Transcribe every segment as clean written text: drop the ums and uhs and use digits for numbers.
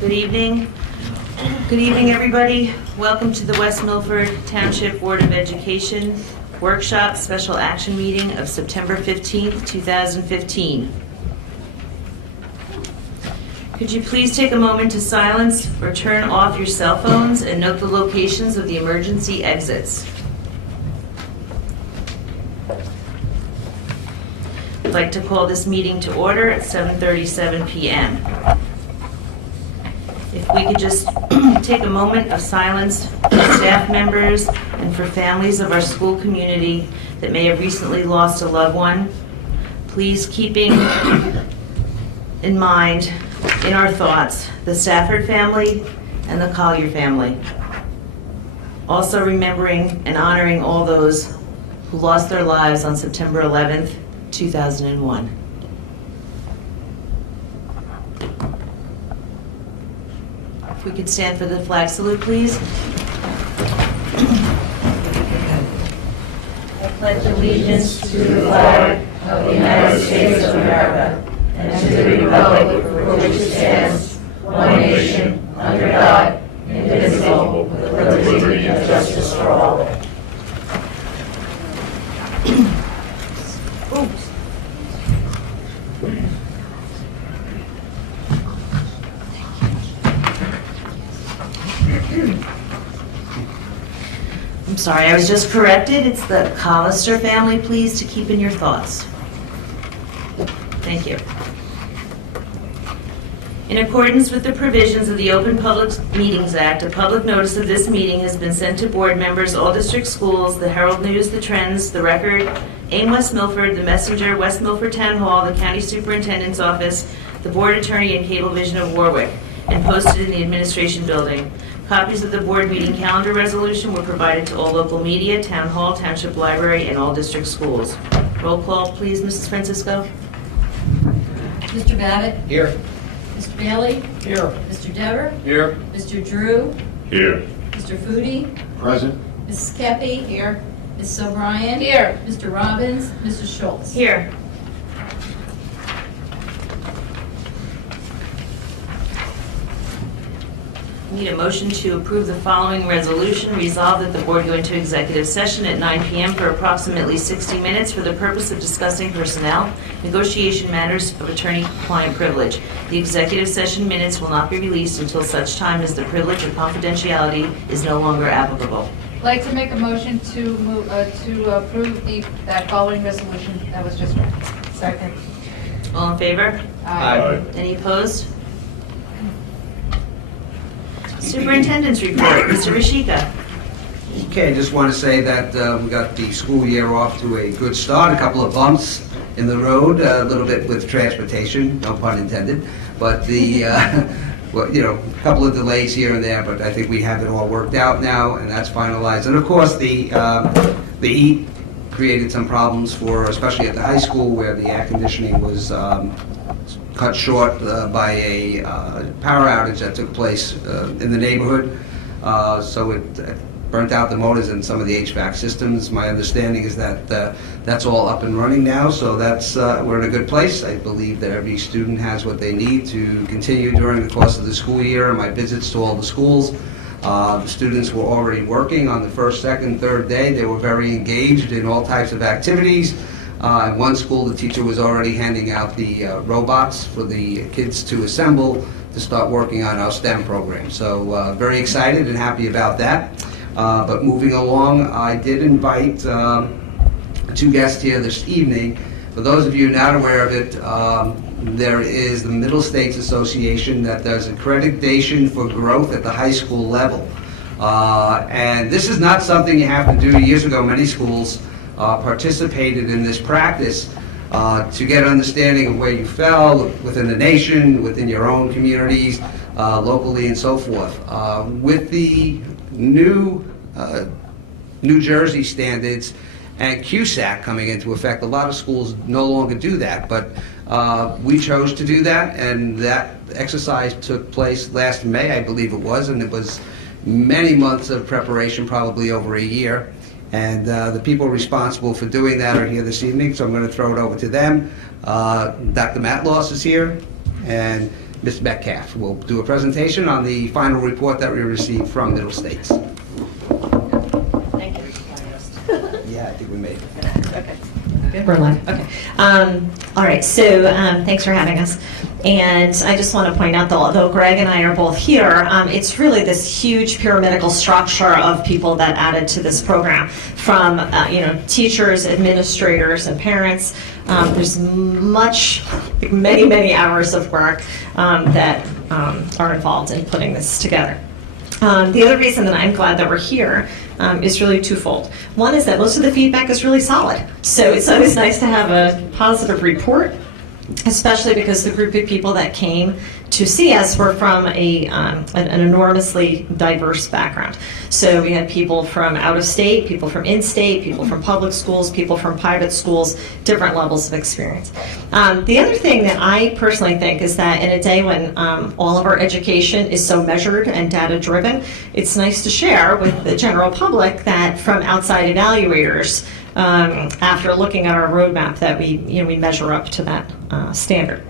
Good evening. Good evening, everybody. Welcome to the West Milford Township Board of Education Workshop Special Action Meeting of September 15th, 2015. Could you please take a moment to silence or turn off your cell phones and note the locations of the emergency exits? I'd like to call this meeting to order at 7:37 p.m. If we could just take a moment of silence for staff members and for families of our school community that may have recently lost a loved one, please keeping in mind, in our thoughts, the Stafford family and the Collier family. Also remembering and honoring all those who lost their lives on September 11th, 2001. If we could stand for the flag salute, please. I pledge allegiance to the flag of the United States of America and to the republic for which it stands, one nation, under God, indivisible, with liberty and justice for all. I'm sorry, I was just corrected. It's the Collister family, please, to keep in your thoughts. Thank you. In accordance with the provisions of the Open Public Meetings Act, a public notice of this meeting has been sent to board members, all district schools, the Herald News, the Trends, the Record, AIM West Milford, the Messenger, West Milford Town Hall, the County Superintendent's Office, the Board Attorney, and Cablevision of Warwick, and posted in the Administration Building. Copies of the board meeting calendar resolution were provided to all local media, Town Hall, Township Library, and all district schools. Roll call, please, Mrs. Francisco. Mr. Babbitt? Here. Mr. Bailey? Here. Mr. Dever? Here. Mr. Drew? Here. Mr. Foodie? Present. Mrs. Kepi? Here. Mrs. O'Brien? Here. Mr. Robbins? Mrs. Schultz? Here. Need a motion to approve the following resolution. Resolved that the board go into executive session at 9 p.m. for approximately 60 minutes for the purpose of discussing personnel, negotiation matters of attorney-client privilege. The executive session minutes will not be released until such time as the privilege or confidentiality is no longer applicable. I'd like to make a motion to approve that following resolution that was just read. Second. All in favor? Aye. Any opposed? Superintendent's report, Mr. Rashika. Okay, just want to say that we got the school year off to a good start. A couple of bumps in the road, a little bit with transportation, no pun intended. But the, well, you know, a couple of delays here and there, but I think we have it all worked out now, and that's finalized. And of course, the heat created some problems for, especially at the high school, where the air conditioning was cut short by a power outage that took place in the neighborhood. So it burnt out the motors in some of the HVAC systems. My understanding is that that's all up and running now, so that's we're in a good place. I believe that every student has what they need to continue during the course of the school year. My visits to all the schools, the students were already working on the first, second, third day. They were very engaged in all types of activities. In one school, the teacher was already handing out the robots for the kids to assemble to start working on our STEM program. So very excited and happy about that. But moving along, I did invite two guests here this evening. For those of you not aware of it, there is the Middle States Association that does accreditation for growth at the high school level. And this is not something you have to do. Years ago, many schools participated in this practice to get an understanding of where you fell within the nation, within your own communities, locally, and so forth. With the new New Jersey standards and QSAC coming into effect, a lot of schools no longer do that, but we chose to do that, and that exercise took place last May, I believe it was, and it was many months of preparation, probably over a year. And the people responsible for doing that are here this evening, so I'm going to throw it over to them. Dr. Matloss is here, and Ms. Metcalf will do a presentation on the final report that we received from Middle States. Thank you. Yeah, I think we made it. Okay. We're live. Okay. All right. So thanks for having us. And I just want to point out, though Greg and I are both here, it's really this huge pyramidical structure of people that added to this program, from teachers, administrators, and parents. There's many hours of work that are involved in putting this together. The other reason that I'm glad that we're here is really twofold. One is that most of the feedback is really solid. So it's always nice to have a positive report, especially because the group of people that came to see us were from an enormously diverse background. So we had people from out of state, people from in-state, people from public schools, people from private schools, different levels of experience. The other thing that I personally think is that in a day when all of our education is so measured and data-driven, it's nice to share with the general public that from outside evaluators, after looking at our roadmap, that we measure up to that standard.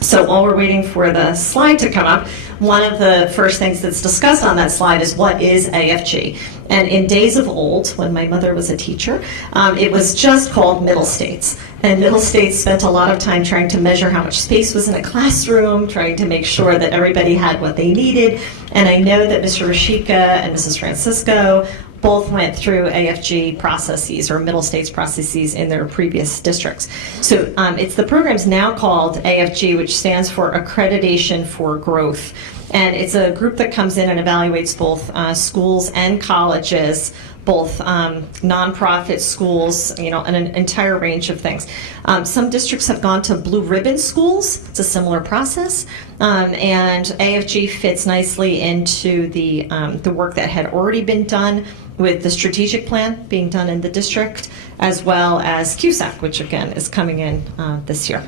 So while we're waiting for the slide to come up, one of the first things that's discussed on that slide is what is AFG. And in days of old, when my mother was a teacher, it was just called Middle States. And Middle States spent a lot of time trying to measure how much space was in a classroom, trying to make sure that everybody had what they needed. And I know that Mr. Rashika and Mrs. Francisco both went through AFG processes or Middle States processes in their previous districts. So it's the program's now called AFG, which stands for Accreditation for Growth. And it's a group that comes in and evaluates both schools and colleges, both nonprofit schools, and an entire range of things. Some districts have gone to blue ribbon schools. It's a similar process. And AFG fits nicely into the work that had already been done with the strategic plan being done in the district, as well as CUSAC, which again is coming in this year.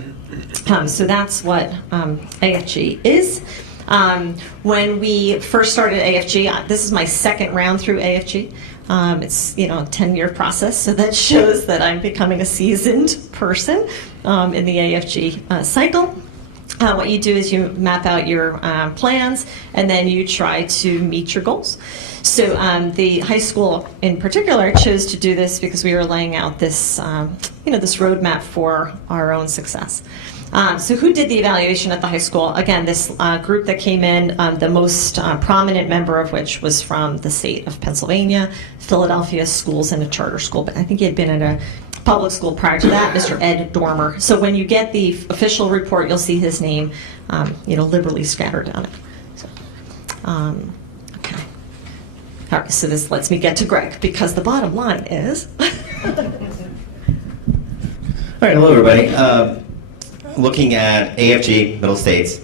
So that's what AFG is. When we first started AFG, this is my second round through AFG. It's a 10-year process, so that shows that I'm becoming a seasoned person in the AFG cycle. What you do is you map out your plans, and then you try to meet your goals. So the high school in particular chose to do this because we were laying out this, this roadmap for our own success. So who did the evaluation at the high school? Again, this group that came in, the most prominent member of which was from the state of Pennsylvania, Philadelphia schools, and a charter school. But I think he had been at a public school prior to that, Mr. Ed Dormer. So when you get the official report, you'll see his name, liberally scattered on it. So, okay. All right, so this lets me get to Greg, because the bottom line is... All right, hello everybody. Looking at AFG, Middle States,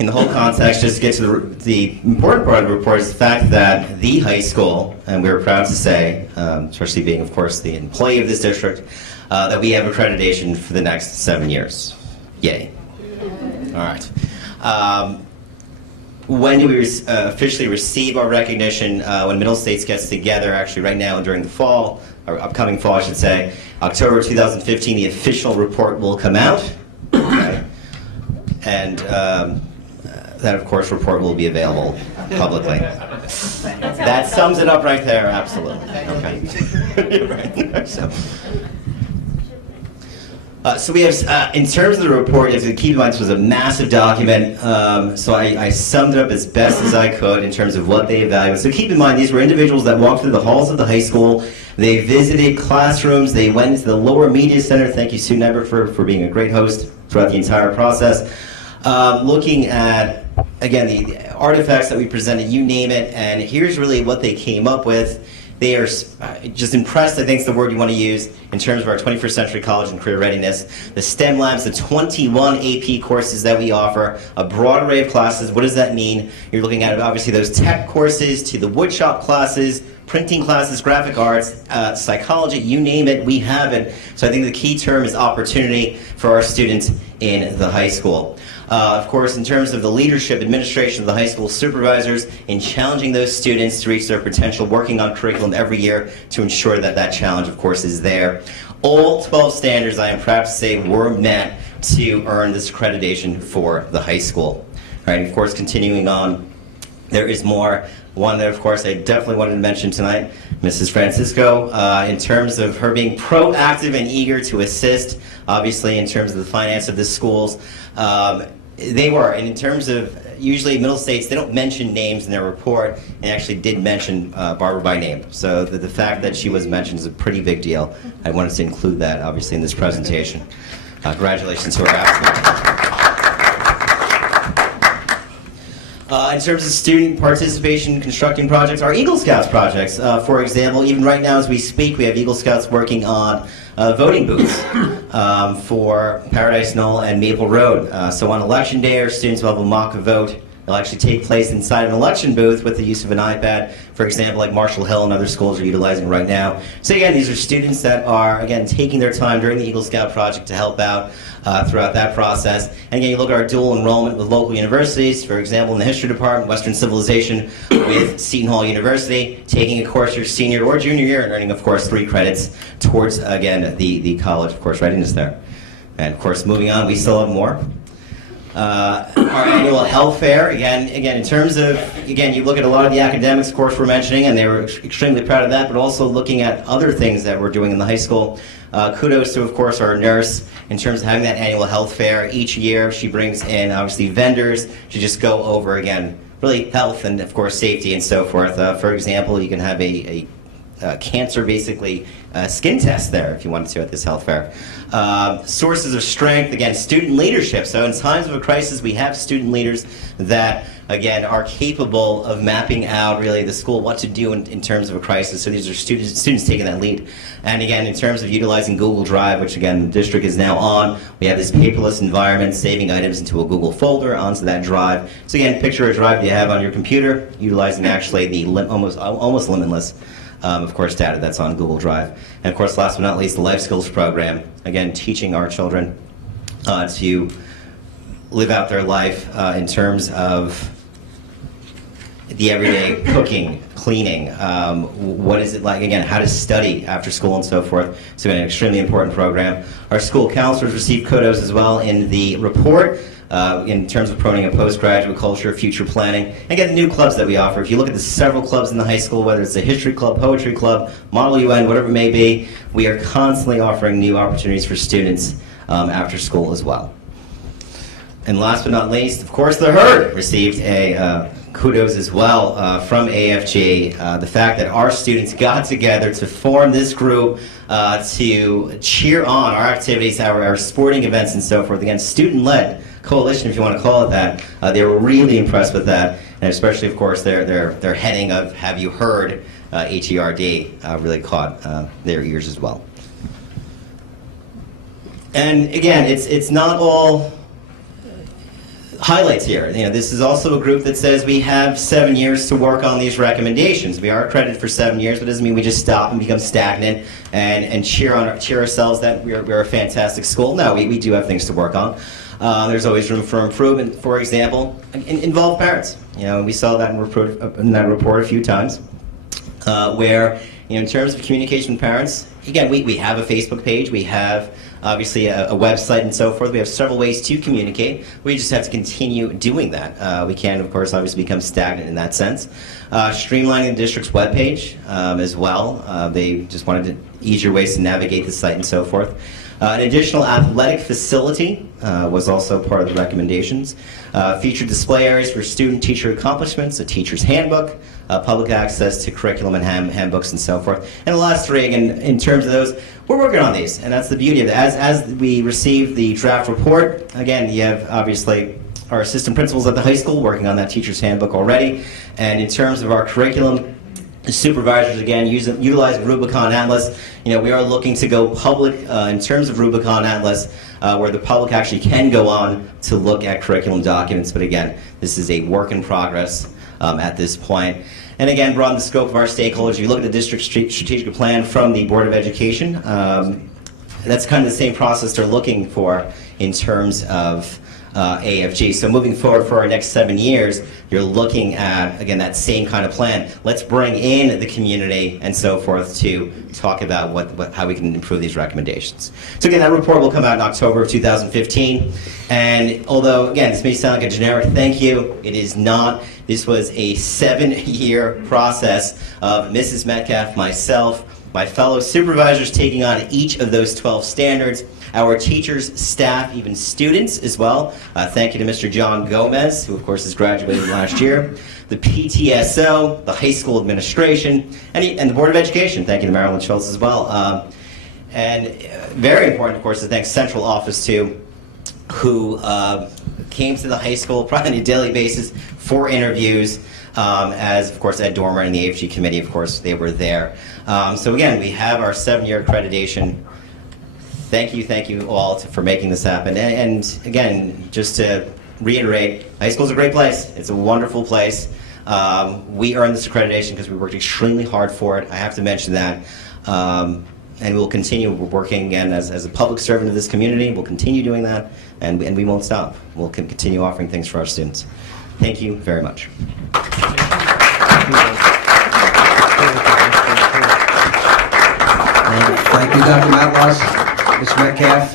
in the whole context, just to get to the important part of the report is the fact that the high school, and we're proud to say, especially being, of course, the employee of this district, that we have accreditation for the next 7 years. Yay. All right. When do we officially receive our recognition? When Middle States gets together, actually right now during the fall, or upcoming fall, I should say, October 2015, the official report will come out. Okay. And that, of course, report will be available publicly. That sums it up right there, absolutely. Okay. Right. So we have, in terms of the report, you have to keep in mind this was a massive document, so I summed it up as best as I could in terms of what they evaluated. So keep in mind, these were individuals that walked through the halls of the high school. They visited classrooms. They went into the lower media center. Thank you, Sue Neber, for being a great host throughout the entire process. Looking at, again, the artifacts that we presented, you name it, and here's really what they came up with. They are just impressed, I think is the word you want to use, in terms of our 21st century college and career readiness. The STEM labs, the 21 AP courses that we offer, a broad array of classes. What does that mean? You're looking at, obviously, those tech courses to the woodshop classes, printing classes, graphic arts, psychology, you name it, we have it. So I think the key term is opportunity for our students in the high school. Of course, in terms of the leadership, administration of the high school supervisors, in challenging those students to reach their potential, working on curriculum every year to ensure that that challenge, of course, is there. All 12 standards, I am proud to say, were met to earn this accreditation for the high school. All right, of course, continuing on, there is more. One that, of course, I definitely wanted to mention tonight, Mrs. Francisco, in terms of her being proactive and eager to assist, obviously, in terms of the finance of the schools. They were, and in terms of, usually Middle States, they don't mention names in their report, and actually did mention Barbara by name. So the fact that she was mentioned is a pretty big deal. I wanted to include that, obviously, in this presentation. Congratulations to her, absolutely. In terms of student participation in constructing projects, our Eagle Scouts projects, for example, even right now as we speak, we have Eagle Scouts working on voting booths for Paradise Knoll and Maple Road. So on election day, our students will have a mock vote. It'll actually take place inside an election booth with the use of an iPad, for example, like Marshall Hill and other schools are utilizing right now. So again, these are students that are, again, taking their time during the Eagle Scout project to help out throughout that process. And again, you look at our dual enrollment with local universities, for example, in the history department, Western Civilization with Seton Hall University, taking a course your senior or junior year and earning, of course, 3 credits towards, again, the college, of course, readiness there. And of course, moving on, we still have more. Our annual health fair, again, in terms of, again, you look at a lot of the academics, of course, we're mentioning, and they were extremely proud of that, but also looking at other things that we're doing in the high school. Kudos to, of course, our nurse in terms of having that annual health fair each year. She brings in, obviously, vendors to just go over, again, really health and, of course, safety and so forth. For example, you can have a cancer, basically, skin test there if you wanted to at this health fair. Sources of strength, again, student leadership. So in times of a crisis, we have student leaders that, again, are capable of mapping out really the school, what to do in terms of a crisis. So these are students taking that lead. And again, in terms of utilizing Google Drive, which again, the district is now on, we have this paperless environment, saving items into a Google folder onto that drive. So again, picture a drive you have on your computer, utilizing actually the almost limitless of course, data that's on Google Drive. And of course, last but not least, the Life Skills Program, again, teaching our children to live out their life in terms of the everyday cooking, cleaning, what is it like, again, how to study after school and so forth. So an extremely important program. Our school counselors received kudos as well in the report. In terms of promoting a postgraduate culture, future planning, and get the new clubs that we offer. If you look at the several clubs in the high school, whether it's a history club, poetry club, Model UN, whatever it may be, we are constantly offering new opportunities for students after school as well. And last but not least, of course, the Herd received a kudos as well from AFG. The fact that our students got together to form this group to cheer on our activities, our sporting events and so forth. Again, student-led coalition, if you want to call it that. They were really impressed with that, and especially, of course, their heading of "Have you heard?" HERD really caught their ears as well. And again, it's not all highlights here. You know, this is also a group that says we have 7 years to work on these recommendations. We are accredited for 7 years, but it doesn't mean we just stop and become stagnant and cheer ourselves that we're a fantastic school. No, we do have things to work on. There's always room for improvement. For example, involve parents. You know, we saw that in that report a few times, where, you know, in terms of communication with parents, again, we have a Facebook page, we have obviously a website and so forth. We have several ways to communicate. We just have to continue doing that. We can, of course, obviously become stagnant in that sense. Streamlining the district's webpage as well. They just wanted to easier ways to navigate the site and so forth. An additional athletic facility was also part of the recommendations. Featured display areas for student-teacher accomplishments, a teacher's handbook, public access to curriculum and handbooks and so forth. And the last three, again, in terms of those, we're working on these, and that's the beauty of it. As we receive the draft report, again, you have obviously our assistant principals at the high school working on that teacher's handbook already. And in terms of our curriculum, the supervisors, again, utilizing Rubicon Atlas. You know, we are looking to go public in terms of Rubicon Atlas, where the public actually can go on to look at curriculum documents. But again, this is a work in progress at this point. And again, broaden the scope of our stakeholders. If you look at the district strategic plan from the Board of Education, that's kind of the same process they're looking for in terms of AFG. So moving forward for our next 7 years, you're looking at, again, that same kind of plan. Let's bring in the community and so forth to talk about how we can improve these recommendations. So again, that report will come out in October of 2015. And although, again, this may sound like a generic thank you, it is not. This was a 7-year process of Mrs. Metcalf, myself, my fellow supervisors taking on each of those 12 standards, our teachers, staff, even students as well. Thank you to Mr. John Gomez, who of course has graduated last year, the PTSO, the high school administration, and the Board of Education. Thank you to Marilyn Schultz as well. And very important, of course, to thank Central Office too, who came to the high school probably on a daily basis for interviews, as of course Ed Dormer and the AFG committee, of course, they were there. So again, we have our 7-year accreditation. Thank you all for making this happen. And again, just to reiterate, high school is a great place. It's a wonderful place. We earned this accreditation because we worked extremely hard for it. I have to mention that. And we'll continue working again as a public servant of this community. We'll continue doing that, and we won't stop. We'll continue offering things for our students. Thank you very much. Thank you, Dr. Matloss, Ms. Metcalf,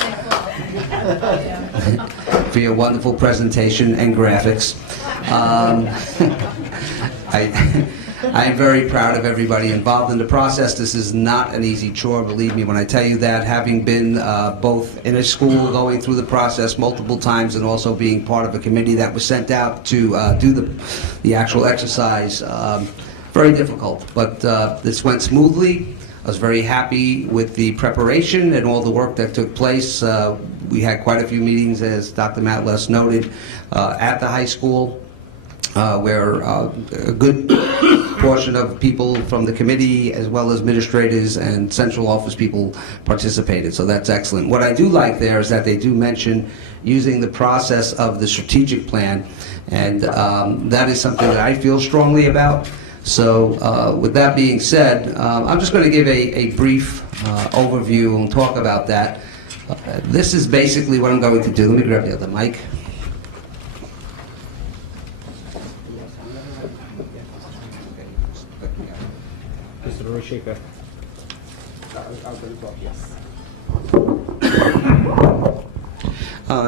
for your wonderful presentation and graphics. I am very proud of everybody involved in the process. This is not an easy chore, believe me when I tell you that. Having been both in a school, going through the process multiple times, and also being part of a committee that was sent out to do the actual exercise, very difficult. But this went smoothly. I was very happy with the preparation and all the work that took place. We had quite a few meetings, as Dr. Matloss noted, at the high school, where a good portion of people from the committee, as well as administrators and central office people, participated. So that's excellent. What I do like there is that they do mention using the process of the strategic plan, and that is something that I feel strongly about. So with that being said, I'm just going to give a brief overview and talk about that. This is basically what I'm going to do. Let me grab the other mic.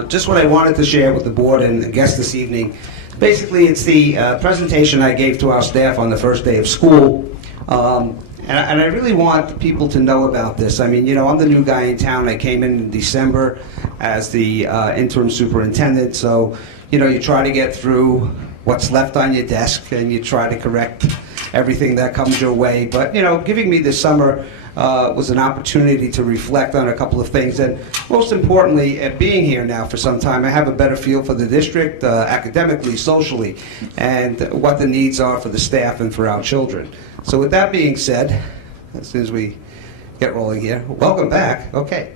Just what I wanted to share with the board and guests this evening. Basically, it's the presentation I gave to our staff on the first day of school. And I really want people to know about this. I mean, you know, I'm the new guy in town. I came in December as the interim superintendent. So, you know, you try to get through what's left on your desk and you try to correct everything that comes your way. But, you know, giving me this summer was an opportunity to reflect on a couple of things. And most importantly, being here now for some time, I have a better feel for the district, academically, socially, and what the needs are for the staff and for our children. So with that being said, as soon as we get rolling here, welcome back. Okay.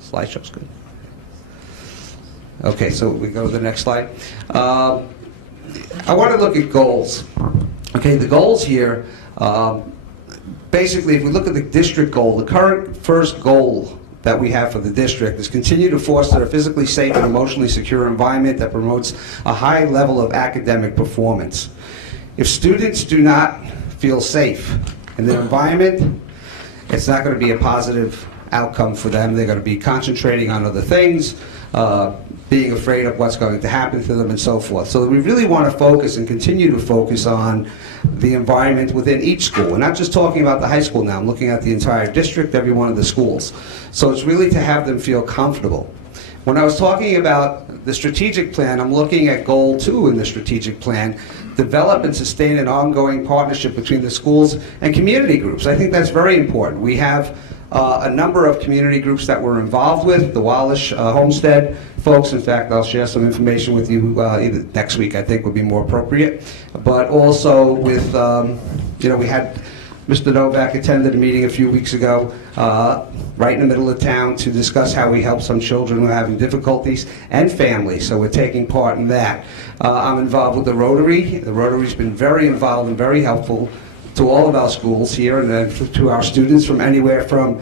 Slideshow's good. Okay, so we go to the next slide. I want to look at goals. Okay, the goals here, basically, if we look at the district goal, the current first goal that we have for the district is continue to foster a physically safe and emotionally secure environment that promotes a high level of academic performance. If students do not feel safe in their environment, it's not going to be a positive outcome for them. They're going to be concentrating on other things, being afraid of what's going to happen to them and so forth. So we really want to focus and continue to focus on the environment within each school. We're not just talking about the high school now. I'm looking at the entire district, every one of the schools. So it's really to have them feel comfortable. When I was talking about the strategic plan, I'm looking at goal 2 in the strategic plan, develop and sustain an ongoing partnership between the schools and community groups. I think that's very important. We have a number of community groups that we're involved with, the Wallish Homestead folks. In fact, I'll share some information with you either next week, I think would be more appropriate. But also with, you know, we had Mr. Novak attended a meeting a few weeks ago right in the middle of town to discuss how we help some children who are having difficulties and families. So we're taking part in that. I'm involved with the Rotary. The Rotary's been very involved and very helpful to all of our schools here and to our students from anywhere from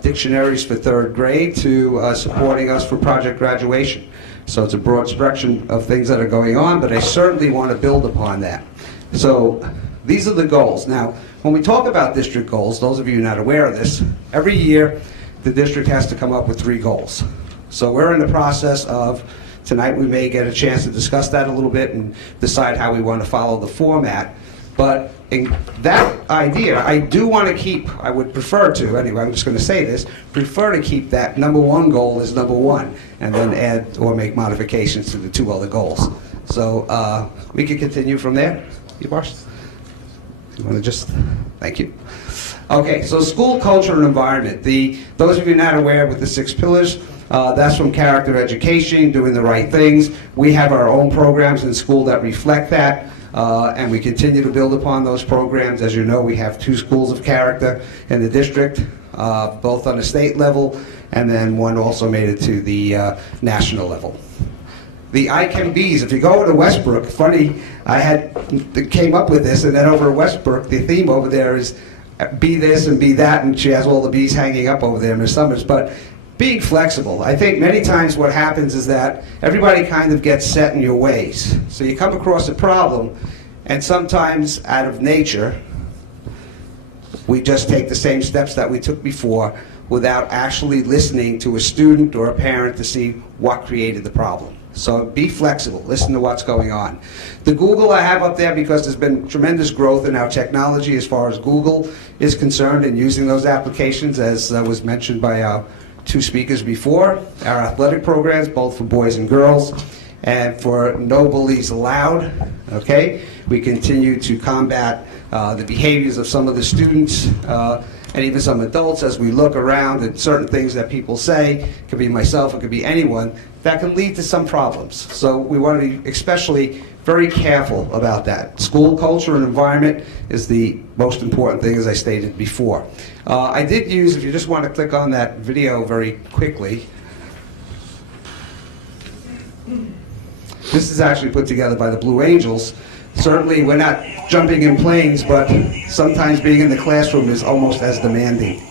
dictionaries for third grade to supporting us for project graduation. So it's a broad spectrum of things that are going on, but I certainly want to build upon that. So these are the goals. Now, when we talk about district goals, those of you not aware of this, every year the district has to come up with 3 goals. So we're in the process of, tonight we may get a chance to discuss that a little bit and decide how we want to follow the format. But in that idea, I do want to keep, I would prefer to, anyway, I'm just going to say this, prefer to keep that number 1 goal as number 1, and then add or make modifications to the 2 other goals. So we can continue from there. You, Marsh? You want to just, thank you. Okay, so school culture and environment. Those of you not aware with the 6 pillars, that's from character education, doing the right things. We have our own programs in school that reflect that. And we continue to build upon those programs. As you know, we have 2 schools of character in the district, both on the state level, and then one also made it to the national level. The I Can Be's, if you go over to Westbrook, funny, came up with this, and then over at Westbrook, the theme over there is be this and be that, and she has all the bees hanging up over there in the summers. But being flexible. I think many times what happens is that everybody kind of gets set in your ways. So you come across a problem, and sometimes out of nature, we just take the same steps that we took before without actually listening to a student or a parent to see what created the problem. So be flexible, listen to what's going on. The Google I have up there because there's been tremendous growth in our technology as far as Google is concerned and using those applications, as was mentioned by our 2 speakers before. Our athletic programs, both for boys and girls, and for No Bullies Allowed, okay? We continue to combat the behaviors of some of the students and even some adults as we look around at certain things that people say, it could be myself, it could be anyone, that can lead to some problems. So we want to be especially very careful about that. School culture and environment is the most important thing, as I stated before. I did use, if you just want to click on that video very quickly, this is actually put together by the Blue Angels. Certainly we're not jumping in planes, but sometimes being in the classroom is almost as demanding.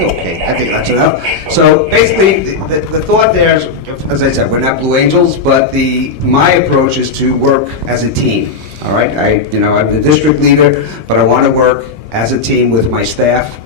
Okay, I think that's enough. So basically, the thought there is, as I said, we're not Blue Angels, but my approach is to work as a team. All right, I'm the district leader, but I want to work as a team with my staff.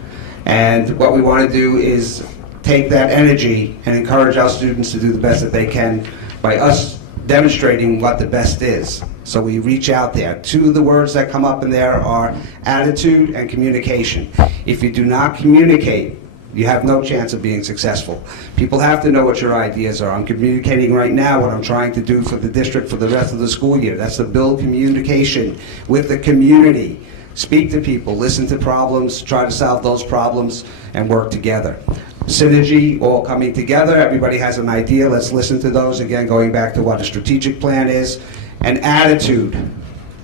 And what we want to do is take that energy and encourage our students to do the best that they can by us demonstrating what the best is. So we reach out there. Two of the words that come up in there are attitude and communication. If you do not communicate, you have no chance of being successful. People have to know what your ideas are. I'm communicating right now what I'm trying to do for the district for the rest of the school year. That's to build communication with the community. Speak to people, listen to problems, try to solve those problems, and work together. Synergy, all coming together. Everybody has an idea. Let's listen to those. Again, going back to what a strategic plan is. And attitude.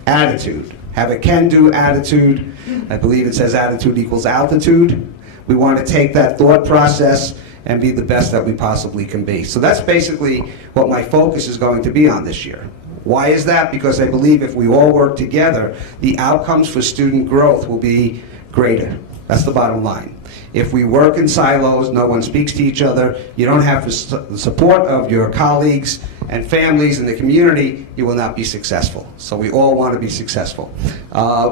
Attitude. Have a can-do attitude. I believe it says attitude equals altitude. We want to take that thought process and be the best that we possibly can be. So that's basically what my focus is going to be on this year. Why is that? Because I believe if we all work together, the outcomes for student growth will be greater. That's the bottom line. If we work in silos, no one speaks to each other, you don't have the support of your colleagues and families in the community, you will not be successful. So we all want to be successful.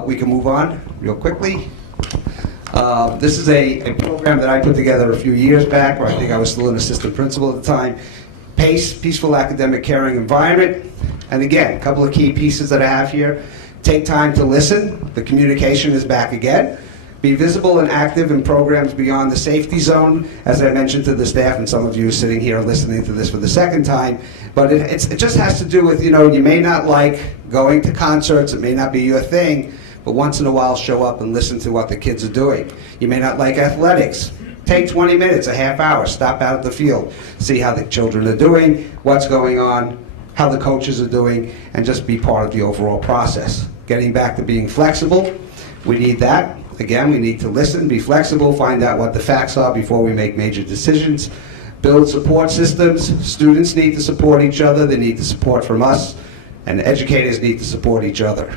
We can move on real quickly. This is a program that I put together a few years back, where I think I was still an assistant principal at the time. PACE, Peaceful Academic Caring Environment. And again, a couple of key pieces that I have here. Take time to listen. The communication is back again. Be visible and active in programs beyond the safety zone, as I mentioned to the staff, and some of you sitting here listening to this for the second time. But it just has to do with, you may not like going to concerts, it may not be your thing, but once in a while show up and listen to what the kids are doing. You may not like athletics. Take 20 minutes, a half hour, stop out at the field, see how the children are doing, what's going on, how the coaches are doing, and just be part of the overall process. Getting back to being flexible, we need that. Again, we need to listen, be flexible, find out what the facts are before we make major decisions. Build support systems. Students need to support each other. They need the support from us. And educators need to support each other.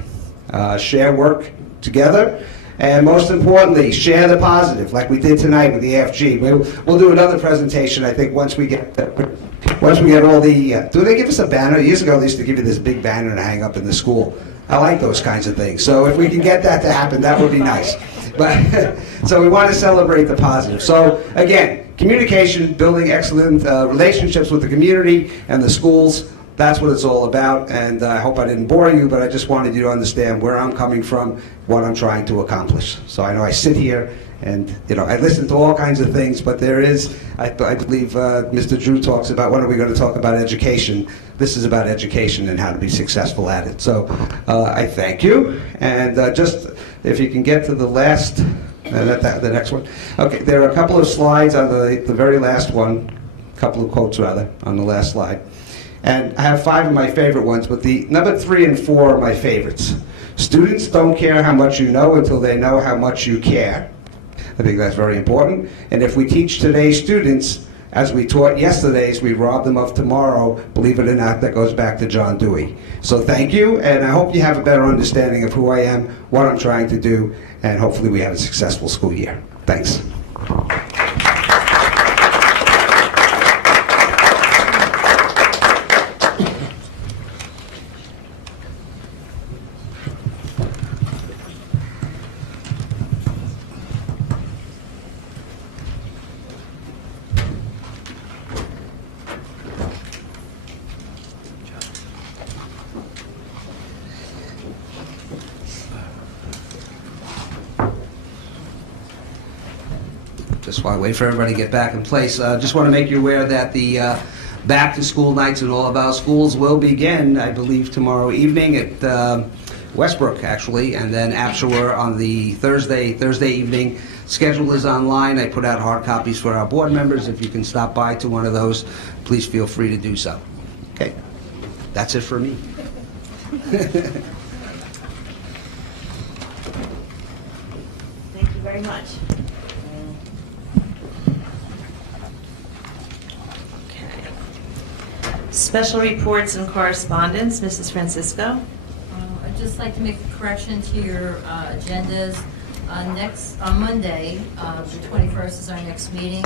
Share work together. And most importantly, share the positive, like we did tonight with the AFG. We'll do another presentation, I think, once we get all the... do they give us a banner? Years ago, they used to give you this big banner to hang up in the school. I like those kinds of things. So if we can get that to happen, that would be nice. But so we want to celebrate the positive. So again, communication, building excellent relationships with the community and the schools, that's what it's all about. And I hope I didn't bore you, but I just wanted you to understand where I'm coming from, what I'm trying to accomplish. So I know I sit here and, I listen to all kinds of things, but there is, I believe Mr. Drew talks about, when are we going to talk about education? This is about education and how to be successful at it. So I thank you. And just, if you can get to the last, the next one. Okay, there are a couple of slides on the very last one, a couple of quotes rather, on the last slide. And I have 5 of my favorite ones, but the number 3 and 4 are my favorites. Students don't care how much you know until they know how much you care. I think that's very important. And if we teach today's students, as we taught yesterday's, we rob them of tomorrow. Believe it or not, that goes back to John Dewey. So thank you, and I hope you have a better understanding of who I am, what I'm trying to do, and hopefully we have a successful school year. Thanks. Just while I wait for everybody to get back in place, just want to make you aware that the back-to-school nights in all of our schools will begin, I believe, tomorrow evening at Westbrook, actually, and then Apshore on the Thursday evening. Schedule is online. I put out hard copies for our board members. If you can stop by to one of those, please feel free to do so. Okay, that's it for me. Thank you very much. Special reports and correspondence, Mrs. Francisco. I'd just like to make a correction to your agendas. On Monday, the 21st is our next meeting.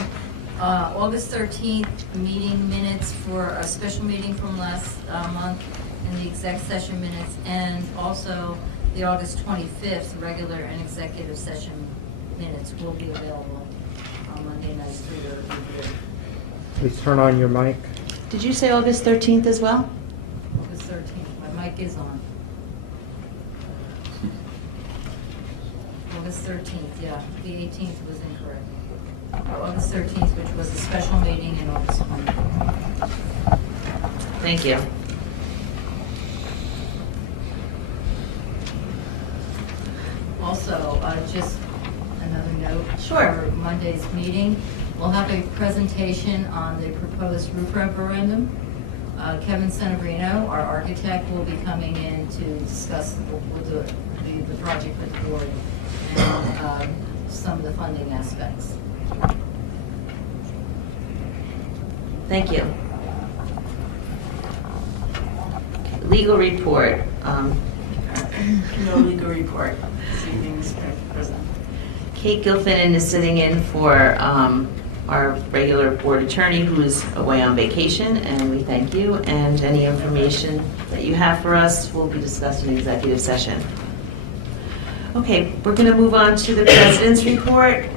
August 13th, meeting minutes for a special meeting from last month, and the exec session minutes, and also the August 25th regular and executive session minutes will be available on Monday nights for your review. Please turn on your mic. Did you say August 13th as well? August 13th, my mic is on. August 13th, yeah, the 18th was incorrect. August 13th, which was a special meeting in August 20th. Thank you. Also, just another note. Sure. For Monday's meeting, we'll have a presentation on the proposed roof referendum. Kevin Senabrino, our architect, will be coming in to discuss the project with the board and some of the funding aspects. Thank you. Legal report. No legal report this evening, Mr. President. Kate Gilfinan is sitting in for our regular board attorney who is away on vacation, and we thank you. And any information that you have for us will be discussed in executive session. Okay, we're going to move on to the president's report.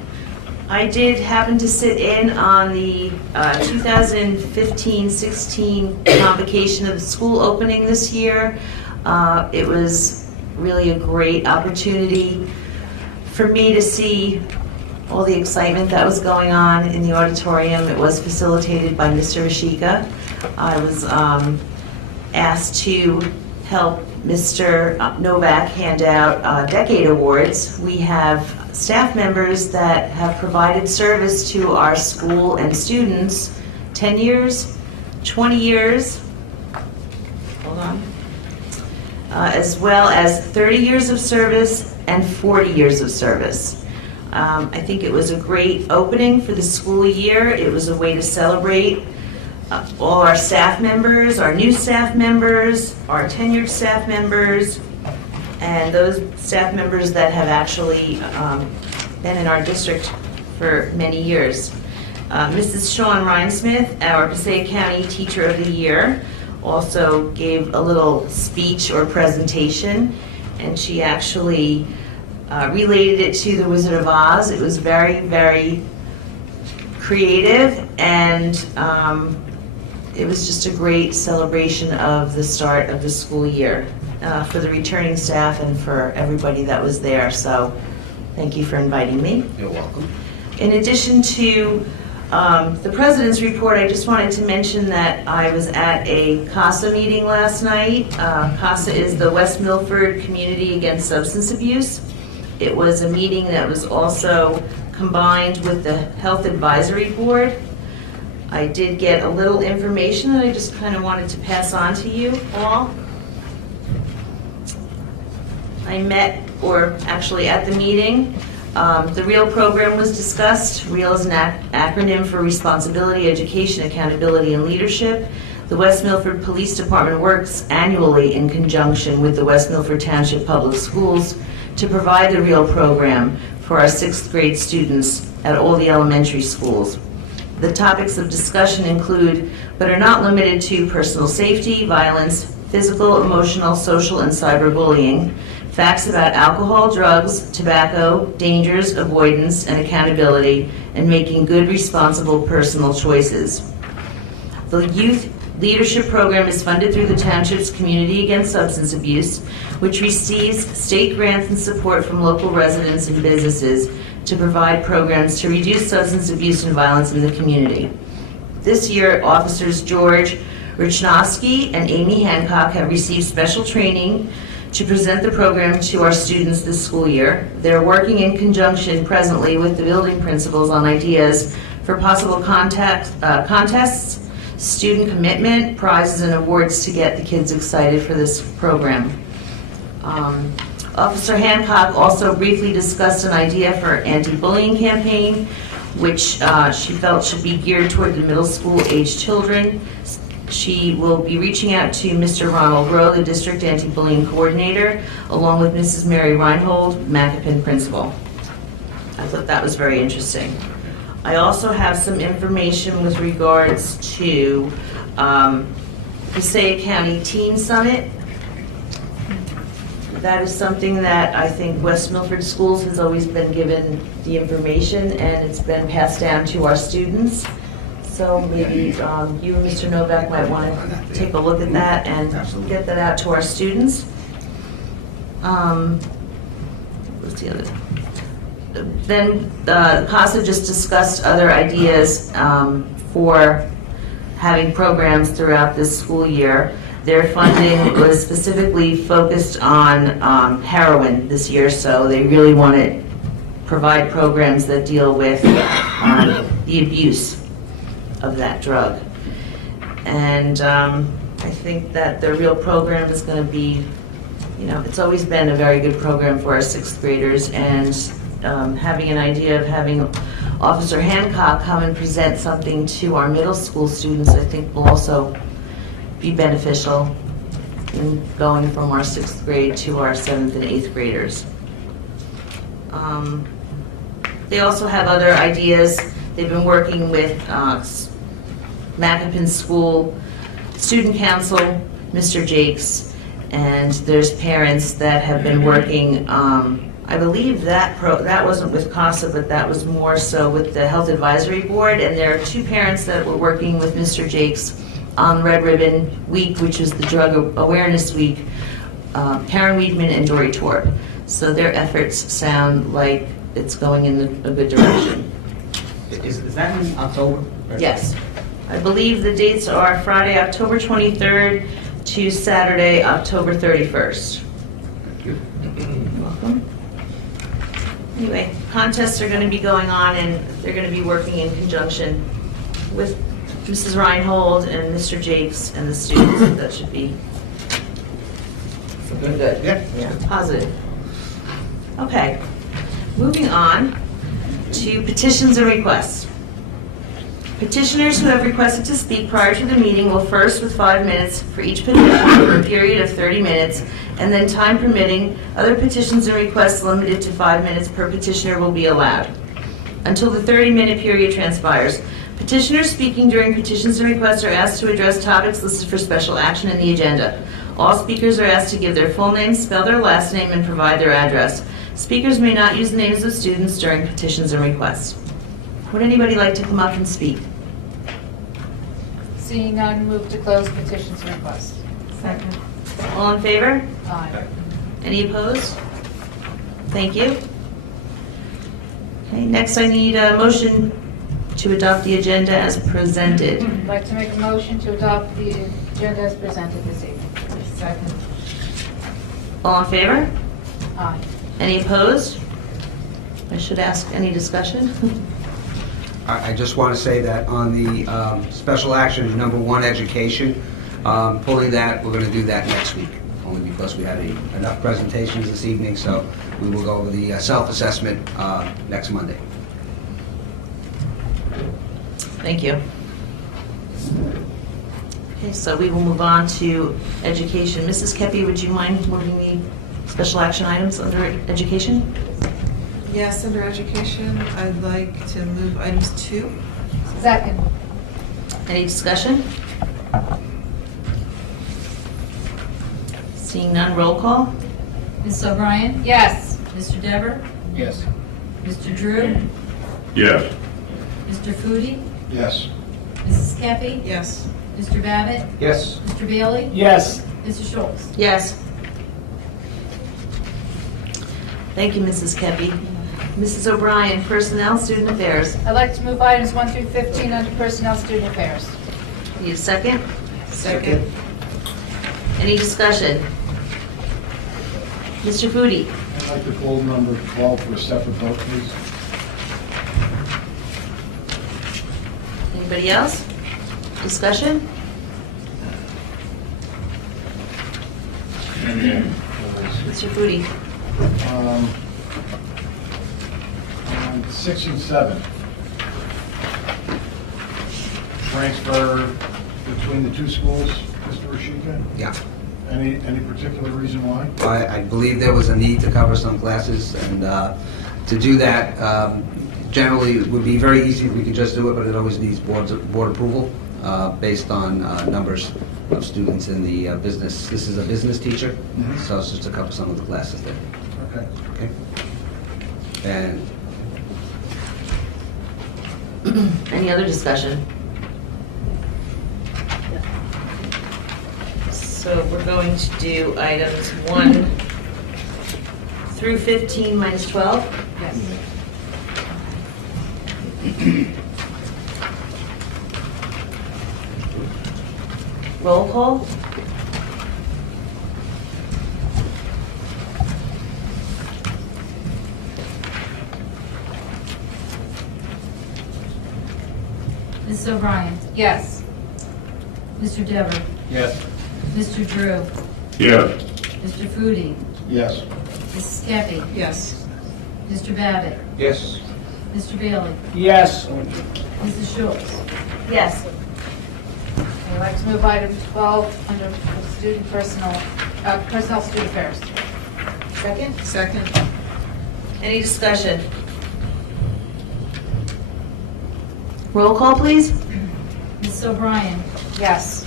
I did happen to sit in on the 2015-16 convocation of the school opening this year. It was really a great opportunity for me to see all the excitement that was going on in the auditorium. It was facilitated by Mr. Ashika. I was asked to help Mr. Novak hand out decade awards. We have staff members that have provided service to our school and students 10 years, 20 years, hold on, as well as 30 years of service and 40 years of service. I think it was a great opening for the school year. It was a way to celebrate all our staff members, our new staff members, our tenured staff members, and those staff members that have actually been in our district for many years. Mrs. Shawn Rhinesmith, our Passaic County Teacher of the Year, also gave a little speech or presentation, and she actually related it to The Wizard of Oz. It was very, very creative, and it was just a great celebration of the start of the school year for the returning staff and for everybody that was there. So thank you for inviting me. You're welcome. In addition to the President's report, I just wanted to mention that I was at a CASA meeting last night. CASA is the West Milford Community Against Substance Abuse. It was a meeting that was also combined with the Health Advisory Board. I did get a little information that I just kind of wanted to pass on to you all. I met, or actually at the meeting, the REAL program was discussed. REAL is an acronym for Responsibility, Education, Accountability, and Leadership. The West Milford Police Department works annually in conjunction with the West Milford Township Public Schools to provide the REAL program for our 6th grade students at all the elementary schools. The topics of discussion include, but are not limited to, personal safety, violence, physical, emotional, social, and cyberbullying, facts about alcohol, drugs, tobacco, dangers, avoidance, and accountability, and making good, responsible personal choices. The Youth Leadership Program is funded through the Township's Community Against Substance Abuse, which receives state grants and support from local residents and businesses to provide programs to reduce substance abuse and violence in the community. This year, Officers George Richnowski and Amy Hancock have received special training to present the program to our students this school year. They're working in conjunction presently with the building principals on ideas for possible contests, student commitment, prizes, and awards to get the kids excited for this program. Officer Hancock also briefly discussed an idea for anti-bullying campaign, which she felt should be geared toward the middle school age children. She will be reaching out to Mr. Ronald Rowe, the district anti-bullying coordinator, along with Mrs. Mary Reinhold, Macapin principal. I thought that was very interesting. I also have some information with regards to Passaic County Teen Summit. That is something that I think West Milford Schools has always been given the information, and it's been passed down to our students. So maybe you and Mr. Novak might want to take a look at that and get that out to our students. What's the other? Then CASA just discussed other ideas for having programs throughout this school year. Their funding was specifically focused on heroin this year, so they really want to provide programs that deal with the abuse of that drug. And I think that the real program is going to be, it's always been a very good program for our sixth graders, and having an idea of having Officer Hancock come and present something to our middle school students, I think will also be beneficial in going from our sixth grade to our seventh and eighth graders. They also have other ideas. They've been working with Maccapin School Student Council, Mr. Jakes, and there's parents that have been working, I believe that wasn't with CASA, but that was more so with the Health Advisory Board, and there are two parents that were working with Mr. Jakes on Red Ribbon Week, which is the Drug Awareness Week, Karen Weidman and Dory Torp. So their efforts sound like it's going in a good direction. Is that in October? Yes. I believe the dates are Friday, October 23rd to Saturday, October 31st. You're welcome. Anyway, contests are going to be going on, and they're going to be working in conjunction with Mrs. Reinhold and Mr. Jakes and the students. That should be good. Yeah, positive. Okay, moving on to petitions and requests. Petitioners who have requested to speak prior to the meeting will first with 5 minutes for each petition for a period of 30 minutes, and then time permitting, other petitions and requests limited to 5 minutes per petitioner will be allowed until the 30-minute period transpires. Petitioners speaking during petitions and requests are asked to address topics listed for special action in the agenda. All speakers are asked to give their full name, spell their last name, and provide their address. Speakers may not use the names of students during petitions and requests. Would anybody like to come up and speak? Seeing none, move to close petitions and requests. Second. All in favor? Aye. Any opposed? Thank you. Okay, next I need a motion to adopt the agenda as presented. I'd like to make a motion to adopt the agenda as presented this evening. Second. All in favor? Aye. Any opposed? I should ask, any discussion? I just want to say that on the special action, number 1, education, pulling that, we're going to do that next week, only because we had enough presentations this evening, so we will go over the self-assessment next Monday. Thank you. Okay, so we will move on to education. Mrs. Kepi, would you mind moving the special action items under education? Yes, under education, I'd like to move items 2. Second. Any discussion? Seeing none, roll call. Ms. O'Brien? Yes. Mr. Dever? Yes. Mr. Drew? Yes. Mr. Foodie? Yes. Mrs. Kepi? Yes. Mr. Babbitt? Yes. Mr. Bailey? Yes. Mr. Schultz? Yes. Thank you, Mrs. Kepi. Mrs. O'Brien, Personnel, Student Affairs. I'd like to move items 1 through 15 under Personnel Student Affairs. Need a second? Second. Any discussion? Mr. Foodie? I'd like to pull number 12 for a separate vote, please. Anybody else? Discussion? Mr. Foodie? On 6 and 7, transfer between the two schools, Mr. Rashika? Yeah. Any particular reason why? I believe there was a need to cover some classes, and To do that, generally, it would be very easy if we could just do it, but it always needs board approval based on numbers of students in the business. This is a business teacher, so it's just to cover some of the classes there. Okay. Okay? And Any other discussion? So we're going to do items 1 through 15 minus 12? Yes. Roll call? Mrs. O'Brien, Yes. Mr. Dever, Yes. Mr. Drew, Yes. Mr. Foodie, Yes. Mrs. Kepi, Yes. Mr. Babbitt, Yes. Mr. Bailey, Yes. Mrs. Schultz. Yes. I'd like to move item 12 under student personnel student affairs. Second? Second. Any discussion? Roll call, please? Mrs. O'Brien, Yes.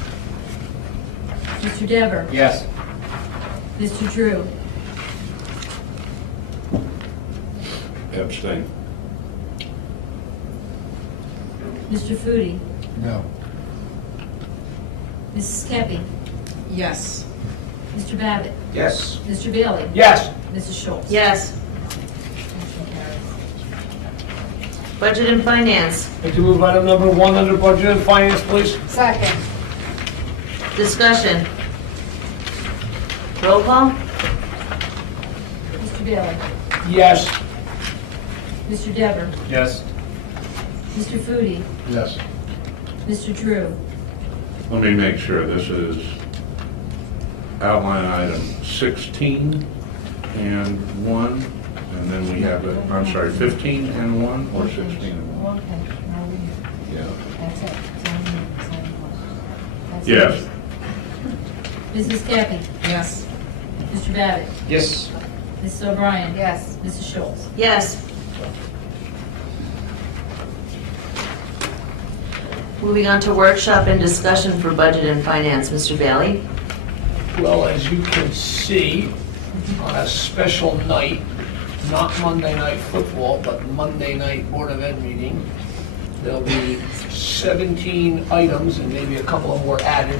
Mr. Dever, Yes. Mr. Drew, Abstain. Mr. Foodie, No. Mrs. Kepi, Yes. Mr. Babbitt, Yes. Mr. Bailey, Yes. Mrs. Schultz. Yes. Motion carries. Budget and finance. I'd like to move item number 1 under budget and finance, please. Second? Discussion. Roll call? Mr. Bailey, Yes. Mr. Dever, Yes. Mr. Foodie, Yes. Mr. Drew, Let me make sure, this is outline item 16 and 1, and then we have, 15 and 1, or 16 and 1? Okay, now we, Yeah. that's it. It's only me, it's only one. That's it. Yes. Mrs. Kepi, Yes. Mr. Babbitt, Yes. Mrs. O'Brien. Yes. Mrs. Schultz. Yes. Moving on to workshop and discussion for budget and finance. Mr. Bailey? Well, as you can see, on a special night, not Monday night football, but Monday night Board of Ed meeting, there'll be 17 items and maybe a couple more added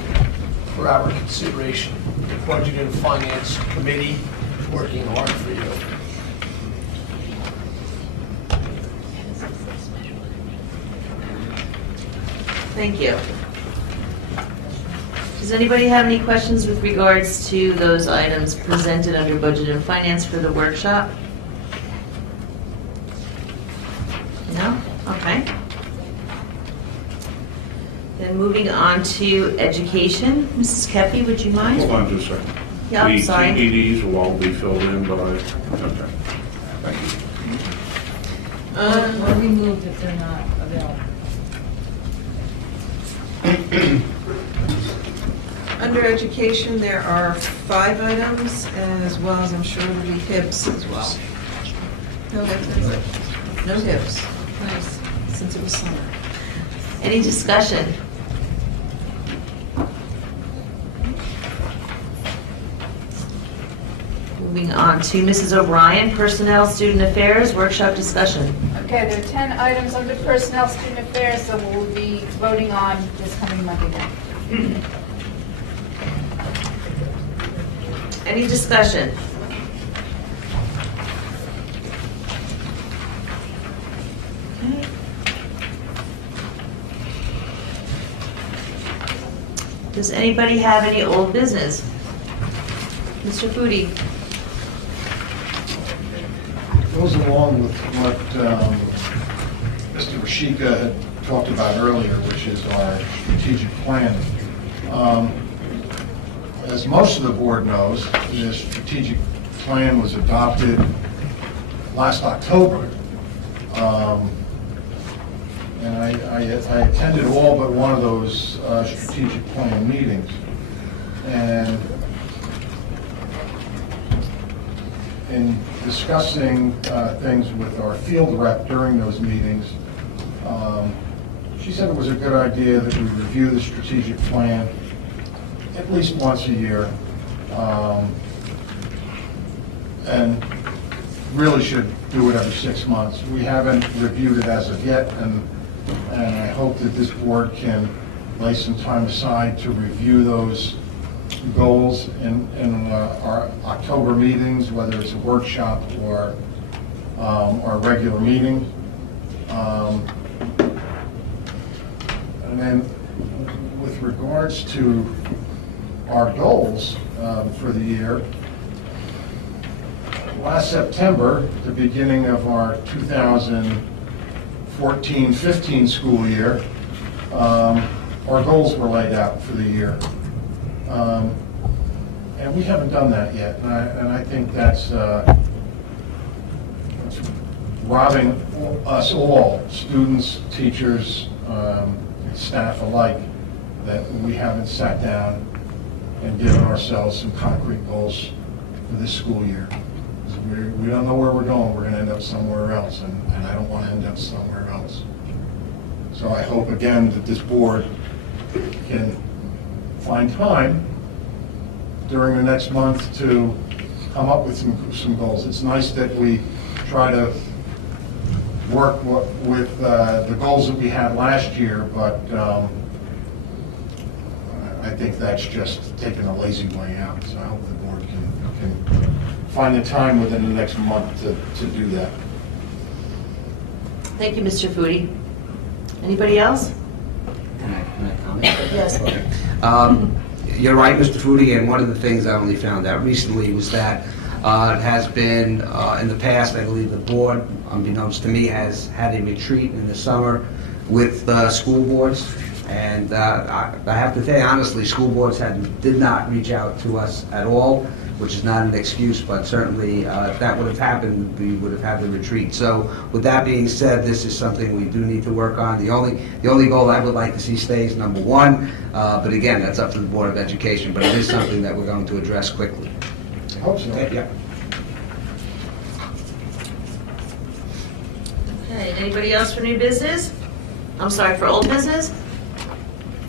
for our consideration. The Budget and Finance Committee working hard for you. Thank you. Does anybody have any questions with regards to those items presented under budget and finance for the workshop? No? Okay. Then moving on to education. Mrs. Kepi, would you mind? Hold on just a second. Yeah, I'm sorry. The TEDs will all be filled in, but okay. Thank you. Or removed if they're not available. Under education, there are 5 items, as well as I'm sure there'll be HIPs as well. No HIPs? No HIPs. Nice, since it was summer. Any discussion? Moving on to Mrs. O'Brien, Personnel, Student Affairs, Workshop Discussion. Okay, there are 10 items under personnel student affairs that we'll be voting on this coming Monday night. Any discussion? Okay. Does anybody have any old business? Mr. Foodie? Goes along with what Mr. Rashika had talked about earlier, which is our strategic plan. As most of the board knows, the strategic plan was adopted last October. And I attended all but one of those strategic plan meetings. And in discussing things with our field rep during those meetings, she said it was a good idea that we review the strategic plan at least once a year, and really should do it every 6 months. We haven't reviewed it as of yet, and I hope that this board can lay some time aside to review those goals in our October meetings, whether it's a workshop or our regular meeting. And then with regards to our goals for the year, last September, the beginning of our 2014-15 school year, our goals were laid out for the year. And we haven't done that yet, and I think that's robbing us all, students, teachers, staff alike, that we haven't sat down and given ourselves some concrete goals for this school year. We don't know where we're going. We're going to end up somewhere else, and I don't want to end up somewhere else. So I hope, again, that this board can find time during the next month to come up with some goals. It's nice that we try to work with the goals that we had last year, but I think that's just taking a lazy way out. So I hope the board can find the time within the next month to do that. Thank you, Mr. Foodie. Anybody else? Can I comment? Yes. You're right, Mr. Foodie, and one of the things I only found out recently was that it has been, in the past, I believe the board, unbeknownst to me, has had a retreat in the summer with school boards. And I have to say, honestly, school boards did not reach out to us at all, which is not an excuse, but certainly if that would have happened, we would have had the retreat. So with that being said, this is something we do need to work on. The only goal I would like to see stay is number one, but again, that's up to the Board of Education, but it is something that we're going to address quickly. I hope so. Yeah. Okay, anybody else for new business? I'm sorry, for old business?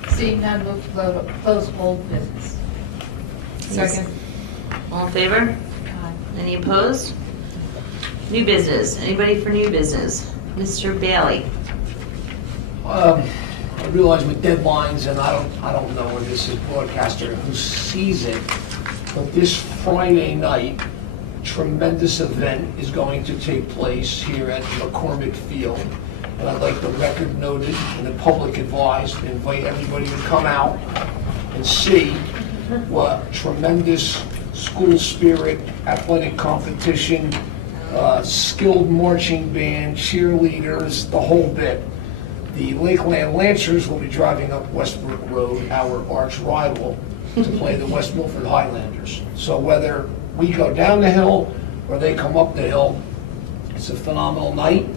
Seeing none, move to close old business. Second. All in favor? Any opposed? New business, anybody for new business? Mr. Bailey? I realize with deadlines, and I don't know whether this is broadcaster who sees it, but this Friday night, tremendous event is going to take place here at McCormick Field. And I'd like the record noted and the public advised to invite everybody to come out and see what tremendous school spirit, athletic competition, skilled marching band, cheerleaders, the whole bit. The Lakeland Lancers will be driving up Westbrook Road, our arch rival, to play the West Milford Highlanders. So whether we go down the hill or they come up the hill, it's a phenomenal night.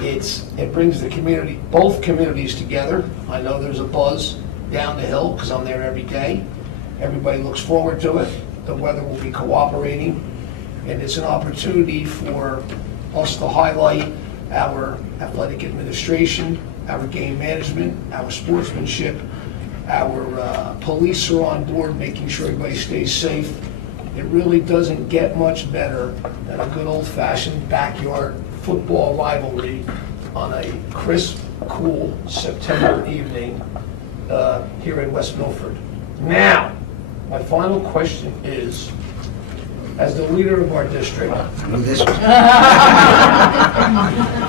It brings the community, both communities together. I know there's a buzz down the hill because I'm there every day. Everybody looks forward to it. The weather will be cooperating, and it's an opportunity for us to highlight our athletic administration, our game management, our sportsmanship. Our police are on board making sure everybody stays safe. It really doesn't get much better than a good old-fashioned backyard football rivalry on a crisp, cool September evening here in West Milford. Now, my final question is, as the leader of our district,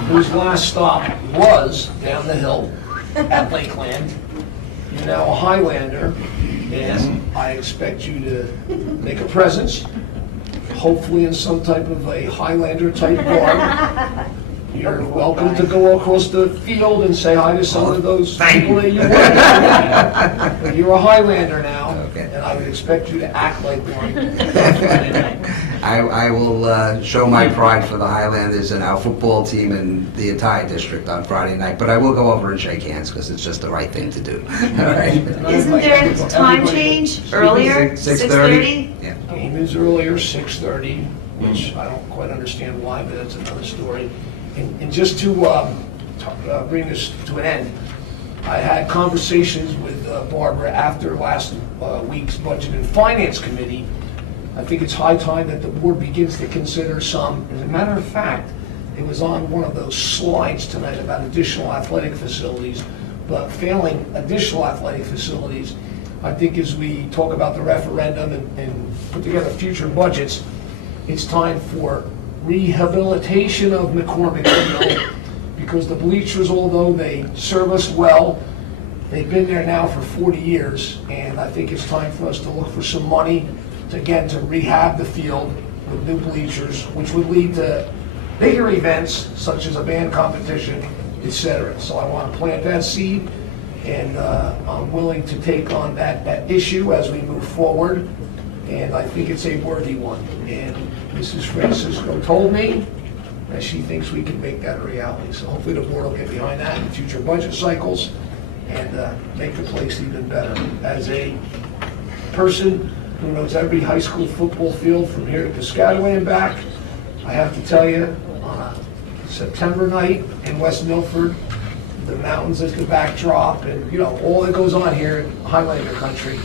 whose last stop was down the hill at Lakeland, you're now a Highlander, and I expect you to make a presence, hopefully in some type of a Highlander-type garb. You're welcome to go across the field and say hi to some of those people that you work with. But you're a Highlander now, and I would expect you to act like one. I will show my pride for the Highlanders and our football team and the entire district on Friday night, but I will go over and shake hands because it's just the right thing to do. All right. Isn't there a time change earlier? 6:30? Yeah. Game is earlier, 6:30. which I don't quite understand why, but that's another story. And just to bring this to an end, I had conversations with Barbara after last week's Budget and Finance Committee. I think it's high time that the board begins to consider some, as a matter of fact, it was on one of those slides tonight about additional athletic facilities, but failing additional athletic facilities, I think as we talk about the referendum and put together future budgets, it's time for rehabilitation of McCormick Field, because the bleachers, although they serve us well, they've been there now for 40 years, and I think it's time for us to look for some money to rehab the field with new bleachers, which would lead to bigger events such as a band competition, etc. So I want to plant that seed, and I'm willing to take on that issue as we move forward, and I think it's a worthy one. And Mrs. Francisco told me that she thinks we can make that a reality. So hopefully the board will get behind that in future budget cycles and make the place even better. As a person who knows every high school football field from here to Piscataway and back, I have to tell you, on a September night in West Milford, the mountains as the backdrop, and all that goes on here in Highlander country,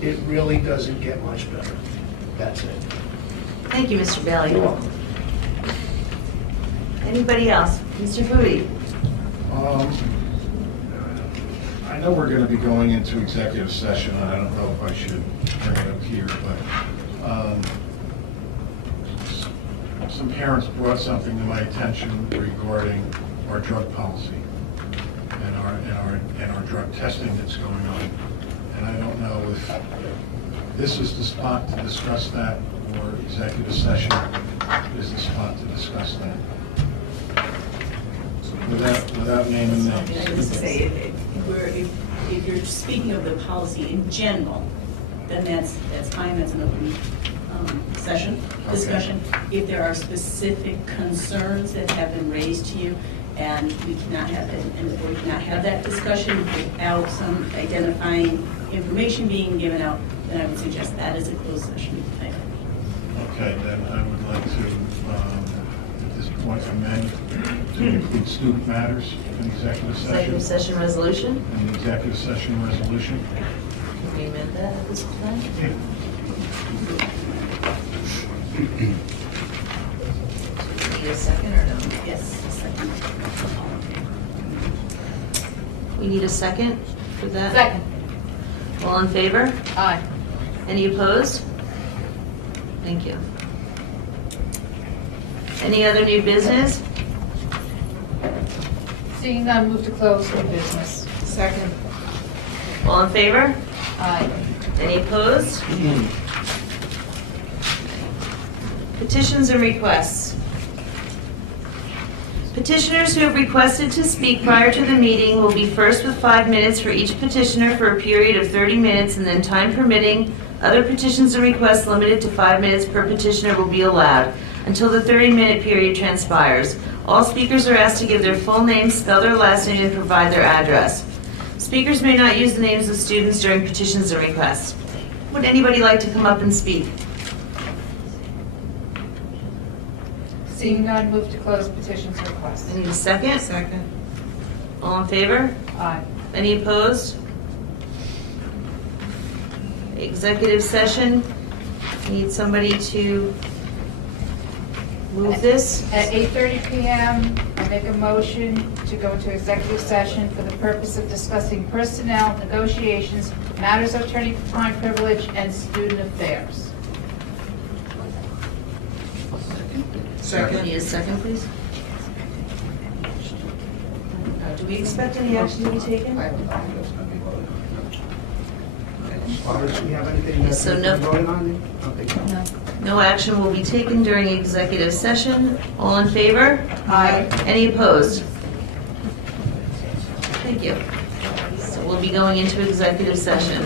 it really doesn't get much better. That's it. Thank you, Mr. Bailey. You're welcome. Anybody else? Mr. Foodie? I know we're going to be going into executive session, and I don't know if I should bring it up here, but some parents brought something to my attention regarding our drug policy and our drug testing that's going on. And I don't know if this is the spot to discuss that, or executive session is the spot to discuss that. Without naming names. I was to say, if you're speaking of the policy in general, then that's fine, that's an open session, discussion. If there are specific concerns that have been raised to you, and we cannot have it, and the board cannot have that discussion without some identifying information being given out, then I would suggest that is a closed session item. Okay, then I would like to, at this point, amend to include student matters in executive session. Executive session resolution? And the executive session resolution. Can we amend that at this time? Need a second or no? Yes, a second. We need a second for that? Second. All in favor? Aye. Any opposed? Thank you. Any other new business? Seeing none, move to close new business. Second. All in favor? Aye. Any opposed? Petitions and requests. Petitioners who have requested to speak prior to the meeting will be first with 5 minutes for each petitioner for a period of 30 minutes, and then time permitting, other petitions and requests limited to 5 minutes per petitioner will be allowed until the 30-minute period transpires. All speakers are asked to give their full name, spell their last name, and provide their address. Speakers may not use the names of students during petitions and requests. Would anybody like to come up and speak? Seeing none, move to close petitions and requests. I need a second. Second. All in favor? Aye. Any opposed? Executive session. Need somebody to move this? At 8:30 p.m., I make a motion to go into executive session for the purpose of discussing personnel, negotiations, matters of attorney-client privilege, and student affairs. Need a second, please? Do we expect any action to be taken? Barbara, do we have anything So no- voted on? Okay. No. No action will be taken during executive session. All in favor? Aye. Any opposed? Thank you. So we'll be going into executive session.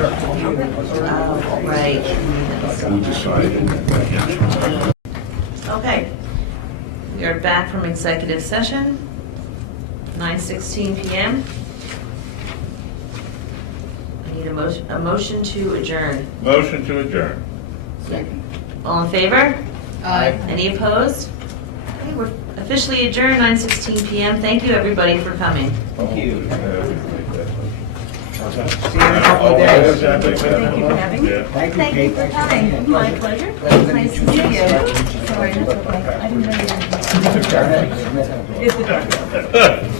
Oh, right. We decided. Okay. We are back from executive session, 9:16 p.m. I need a motion to adjourn. Motion to adjourn. All in favor? Aye. Any opposed? Okay, we're officially adjourned, 9:16 PM. Thank you, everybody, for coming. Thank you. See you in a couple of days. Thank you for having me. Thank you, Kate. coming. My pleasure. Nice to meet you. Sorry, that's okay. I didn't know you were. It's a dark. It's the dark.